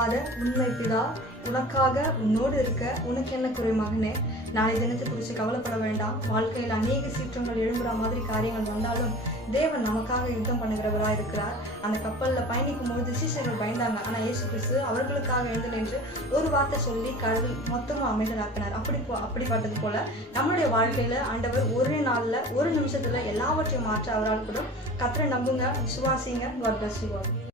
மறவாத உண்மை பிதா உனக்காக உன்னோடு இருக்க உனக்கு என்ன குறை மகனே. நாளை தினத்தை குறித்து கவலைப்பட வேண்டாம். வாழ்க்கையில் அநேக சீற்றங்கள் எழும்புற மாதிரி காரியங்கள் வந்தாலும் தேவன் நமக்காக யுத்தம் பண்ணுகிறவராக இருக்கிறார். அந்த கப்பலில் பயணிக்கும் பொழுது சீஷர்கள் பயந்தாங்க. ஆனால் இயேசு கிறிஸ்து அவர்களுக்காக எழுந்து நின்று ஒரு வார்த்தை சொல்லி கடவுள் மொத்தமாக அமைதலாக்கினார். அப்படிப்பட்டது போல நம்மளுடைய வாழ்க்கையில ஆண்டவர் ஒரு நாள்ல ஒரு நிமிஷத்துல எல்லாவற்றையும் மாற்ற அவரால் கூட. கர்த்தரை நம்புங்க, விசுவாசிங்க. God bless you all.